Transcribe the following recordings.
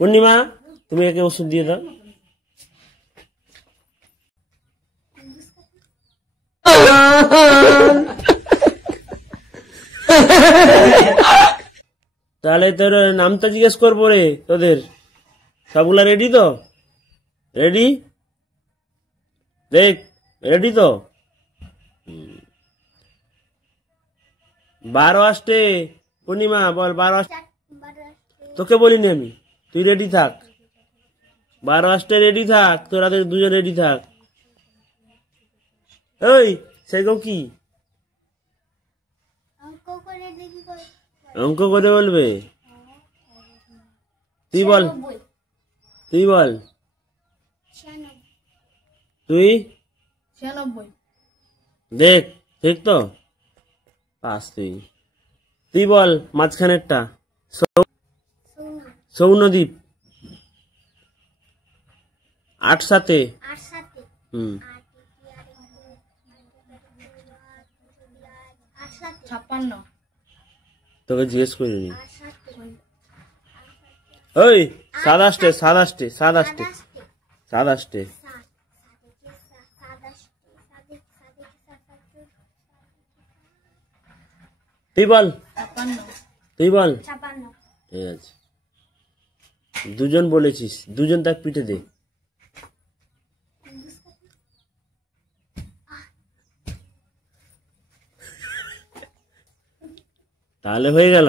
পূর্ণিমা তুমি একে ওষুধ দিয়ে দাও। তাহলে তোর নামটা জিজ্ঞেস করবো রে, তোদের সবগুলা রেডি তো? রেডি? দেখ রেডি তো? 12 আসতে। পূর্ণিমা বল 12 আসতে। তোকে বলিনি আমি, তুই রেডি থাক। 12 আসতে রেডি থাক, তোরা দুজন রেডি থাক। ওই সেরকম কি অঙ্ক করে বলবে? তুই বল, তুই বল। তুই 96। দেখ ঠিক তো? পাস তুই। তুই বল মাঝখানেরটা। সৌনদীপ 8 সাথে। হুম 56। তোকে জিজ্ঞেস করিনি। ওই 7 আসতে, 7 আসতে, 7 আসতে, 7 আসতে। তুই বল, 56। তুই বল। ঠিক আছে, দুজন বলেছিস, দুজন তার পিঠে দে। তাহলে হয়ে গেল।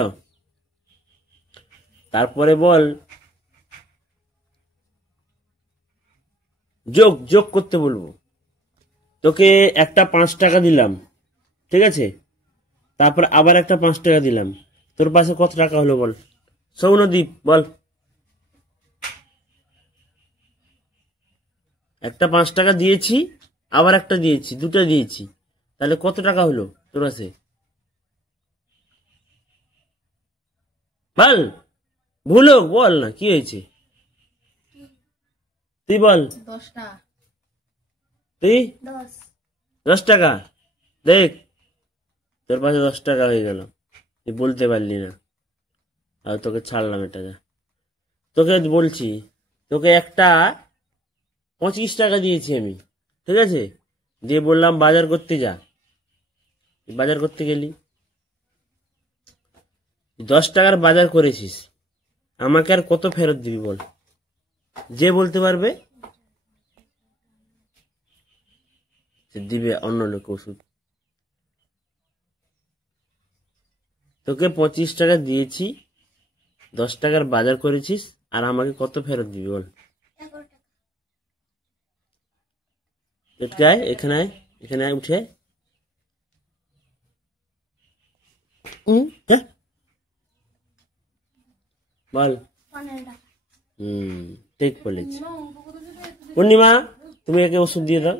তারপরে বল যোগ, যোগ করতে বলবো। তোকে একটা 5 টাকা দিলাম, ঠিক আছে? তারপর আবার একটা 5 টাকা দিলাম, তোর পাশে কত টাকা হলো বল? সৌনদীপ বল। একটা 5 টাকা দিয়েছি, আবার একটা দিয়েছি, দুটো দিয়েছি, তাহলে কত টাকা হলো তোর কাছে বল? ভুল হোক বল না, কি হয়েছে তুই বল। 10 টাকা। তুই 10 টাকা। দেখ তোর পাশে 10 টাকা হয়ে গেল, তুই বলতে পারলি না, আর তোকে ছাড়লাম এটা। তোকে বলছি, তোকে একটা 25 টাকা দিয়েছি আমি, ঠিক আছে? দিয়ে বললাম বাজার করতে যা, বাজার করতে গেলি, 10 টাকার বাজার করেছিস, আমাকে আর কত ফেরত দিবি বল? যে বলতে পারবে সে দিবে অন্য লোক ওষুধ। তোকে 25 টাকা দিয়েছি, 10 টাকার বাজার করেছিস, আর আমাকে কত ফেরত দিবি বল? এখানে আয়, এখানে আয়, উঠে বল। ঠিক বলেছি। পূর্ণিমা তুমি একে ওষুধ দিয়ে দাও।